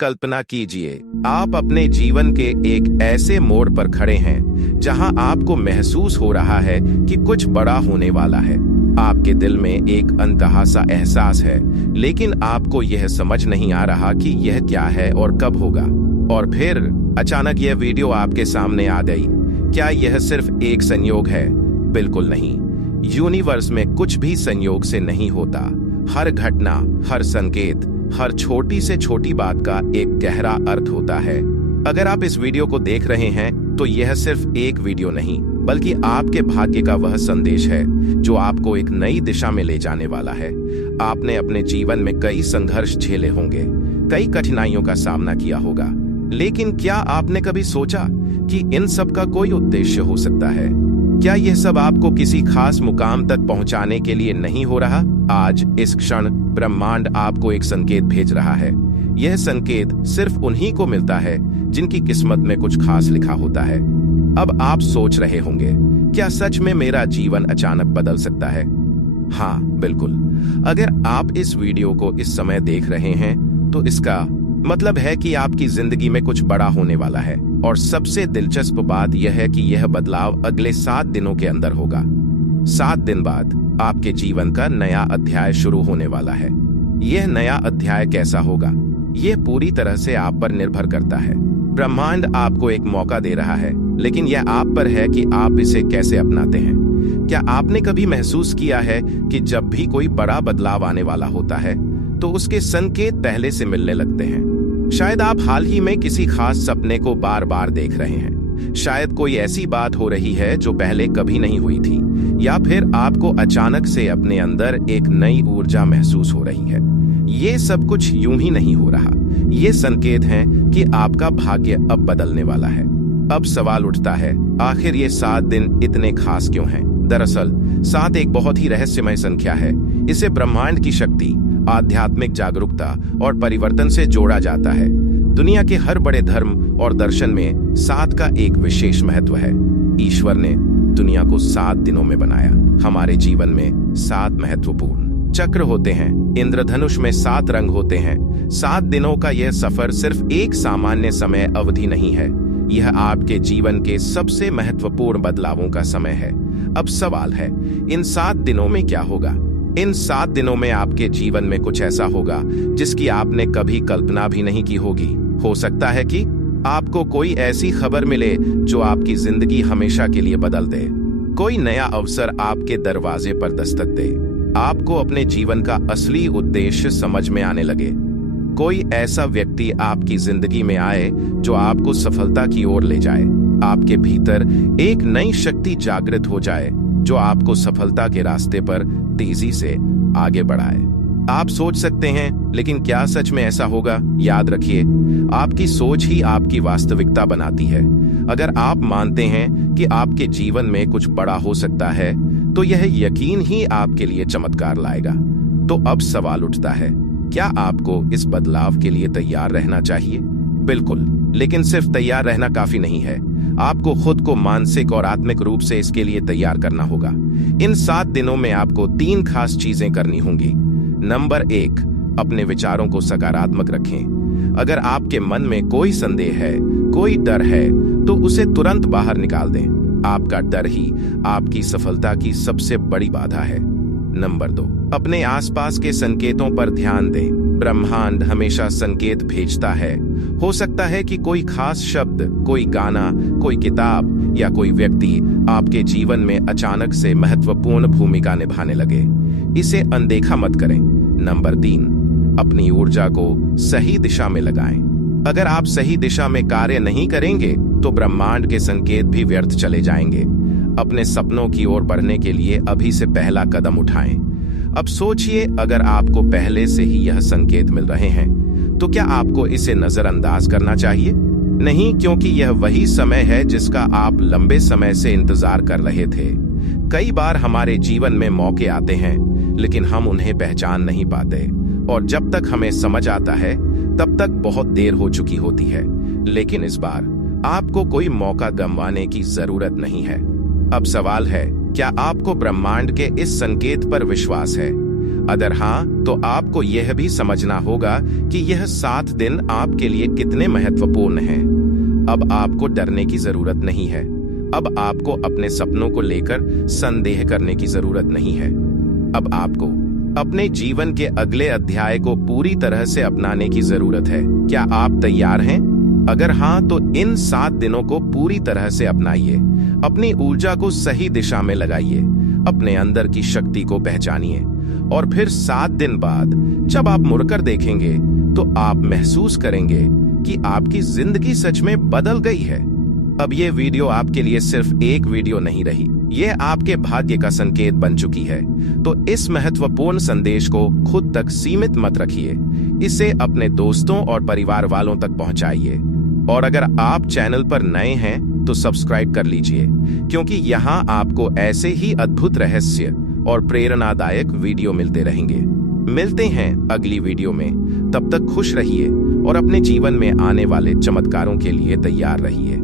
कल्पना कीजिए, आप अपने जीवन के एक ऐसे मोड़ पर खड़े हैं जहां आपको महसूस हो रहा है कि कुछ बड़ा होने वाला है। आपके दिल में एक अनकहा सा एहसास है, लेकिन आपको यह समझ नहीं आ रहा कि यह क्या है और कब होगा। और फिर अचानक यह वीडियो आपके सामने आ गई। क्या यह सिर्फ एक संयोग है? बिल्कुल नहीं। यूनिवर्स में कुछ भी संयोग से नहीं होता। हर घटना, हर संकेत, हर छोटी से छोटी बात का एक गहरा अर्थ होता है। अगर आप इस वीडियो को देख रहे हैं तो यह सिर्फ एक वीडियो नहीं, बल्कि आपके भाग्य का वह संदेश है जो आपको एक नई दिशा में ले जाने वाला है। आपने अपने जीवन में कई संघर्ष झेले होंगे, कई कठिनाइयों का सामना किया होगा, लेकिन क्या आपने कभी सोचा कि इन सब का कोई उद्देश्य हो सकता है? क्या यह सब आपको किसी खास मुकाम तक पहुंचाने के लिए नहीं हो रहा? आज इस क्षण ब्रह्मांड आपको एक संकेत भेज रहा है। यह संकेत सिर्फ उन्हीं को मिलता है जिनकी किस्मत में कुछ खास लिखा होता है। अब आप सोच रहे होंगे, क्या सच में मेरा जीवन अचानक बदल सकता है? हाँ, बिल्कुल। अगर आप इस वीडियो को इस समय देख रहे हैं तो इसका मतलब है कि आपकी जिंदगी में कुछ बड़ा होने वाला है। और सबसे दिलचस्प बात यह है कि यह बदलाव अगले 7 दिनों के अंदर होगा। 7 दिन बाद आपके जीवन का नया अध्याय शुरू होने वाला है। यह नया अध्याय कैसा होगा, यह पूरी तरह से आप पर निर्भर करता है। ब्रह्मांड आपको एक मौका दे रहा है, लेकिन यह आप पर है कि आप इसे कैसे अपनाते हैं। क्या आपने कभी महसूस किया है कि जब भी कोई बड़ा बदलाव आने वाला होता है तो उसके संकेत पहले से मिलने लगते हैं? शायद आप हाल ही में किसी खास सपने को बार बार देख रहे हैं, शायद कोई ऐसी बात हो रही है जो पहले कभी नहीं हुई थी, या फिर आपको अचानक से अपने अंदर एक नई ऊर्जा महसूस हो रही है। ये सब कुछ यूं ही नहीं हो रहा, ये संकेत हैं कि आपका भाग्य अब बदलने वाला है। अब सवाल उठता है, आखिर ये 7 दिन इतने खास क्यों हैं? दरअसल 7 एक बहुत ही रहस्यमय संख्या है। इसे ब्रह्मांड की शक्ति, आध्यात्मिक जागरूकता और परिवर्तन से जोड़ा जाता है। दुनिया के हर बड़े धर्म और दर्शन में 7 का एक विशेष महत्व है। ईश्वर ने दुनिया को 7 दिनों में बनाया। हमारे जीवन में 7 महत्वपूर्ण चक्र होते हैं। इंद्रधनुष में 7 रंग होते हैं। 7 दिनों का यह सफर सिर्फ एक सामान्य समय अवधि नहीं है, यह आपके जीवन के सबसे महत्वपूर्ण बदलावों का समय है। अब सवाल है, इन 7 दिनों में क्या होगा? इन 7 दिनों में आपके जीवन में कुछ ऐसा होगा जिसकी आपने कभी कल्पना भी नहीं की होगी। हो सकता है कि आपको कोई ऐसी खबर मिले जो आपकी जिंदगी हमेशा के लिए बदल दे। कोई नया अवसर आपके दरवाजे पर दस्तक दे। आपको अपने जीवन का असली उद्देश्य समझ में आने लगे। कोई ऐसा व्यक्ति आपकी जिंदगी में आए जो आपको सफलता की ओर ले जाए। आपके भीतर एक नई शक्ति जागृत हो जाए जो आपको सफलता के रास्ते पर तेजी से आगे बढ़ाए। आप सोच सकते हैं, लेकिन क्या सच में ऐसा होगा? याद रखिए, आपकी सोच ही आपकी वास्तविकता बनाती है। अगर आप मानते हैं कि आपके जीवन में कुछ बड़ा हो सकता है, तो यह यकीन ही आपके लिए चमत्कार लाएगा। तो अब सवाल उठता है, क्या आपको इस बदलाव के लिए तैयार रहना चाहिए? बिल्कुल, लेकिन सिर्फ तैयार रहना काफी नहीं है। आपको खुद को मानसिक और आत्मिक रूप से इसके लिए तैयार करना होगा। इन 7 दिनों में आपको 3 खास चीजें करनी होंगी। नंबर 1, अपने विचारों को सकारात्मक रखें। अगर आपके मन में कोई संदेह है, कोई डर है, तो उसे तुरंत बाहर निकाल दें। आपका डर ही आपकी सफलता की सबसे बड़ी बाधा है। नंबर 2, अपने आसपास के संकेतों पर ध्यान दें। ब्रह्मांड हमेशा संकेत भेजता है। हो सकता है कि कोई खास शब्द, कोई गाना, कोई किताब या कोई व्यक्ति आपके जीवन में अचानक से महत्वपूर्ण भूमिका निभाने लगे। इसे अनदेखा मत करें। नंबर 3, अपनी ऊर्जा को सही दिशा में लगाएं। अगर आप सही दिशा में कार्य नहीं करेंगे तो ब्रह्मांड के संकेत भी व्यर्थ चले जाएंगे। अपने सपनों की ओर बढ़ने के लिए अभी से पहला कदम उठाएं। अब सोचिए, अगर आपको पहले से ही यह संकेत मिल रहे हैं तो क्या आपको इसे नजरअंदाज करना चाहिए? नहीं, क्योंकि यह वही समय है जिसका आप लंबे समय से इंतजार कर रहे थे। कई बार हमारे जीवन में मौके आते हैं, लेकिन हम उन्हें पहचान नहीं पाते, और जब तक हमें समझ आता है तब तक बहुत देर हो चुकी होती है। लेकिन इस बार आपको कोई मौका गंवाने की जरूरत नहीं है। अब सवाल है, क्या आपको ब्रह्मांड के इस संकेत पर विश्वास है? अगर हाँ, तो आपको यह भी समझना होगा कि यह 7 दिन आपके लिए कितने महत्वपूर्ण हैं। अब आपको डरने की जरूरत नहीं है। अब आपको अपने सपनों को लेकर संदेह करने की जरूरत नहीं है। अब आपको अपने जीवन के अगले अध्याय को पूरी तरह से अपनाने की जरूरत है। क्या आप तैयार हैं? अगर हाँ, तो इन 7 दिनों को पूरी तरह से अपनाइए। अपनी ऊर्जा को सही दिशा में लगाइए, अपने अंदर की शक्ति को पहचानिए, और फिर 7 दिन बाद जब आप मुड़कर देखेंगे तो आप महसूस करेंगे कि आपकी जिंदगी सच में बदल गई है। अब ये वीडियो आपके लिए सिर्फ एक वीडियो नहीं रही, ये आपके भाग्य का संकेत बन चुकी है। तो इस महत्वपूर्ण संदेश को खुद तक सीमित मत रखिए, इसे अपने दोस्तों और परिवार वालों तक पहुंचाइए। और अगर आप चैनल पर नए हैं तो सब्सक्राइब कर लीजिए, क्योंकि यहाँ आपको ऐसे ही अद्भुत रहस्य और प्रेरणादायक वीडियो मिलते रहेंगे। मिलते हैं अगली वीडियो में, तब तक खुश रहिए और अपने जीवन में आने वाले चमत्कारों के लिए तैयार रहिए।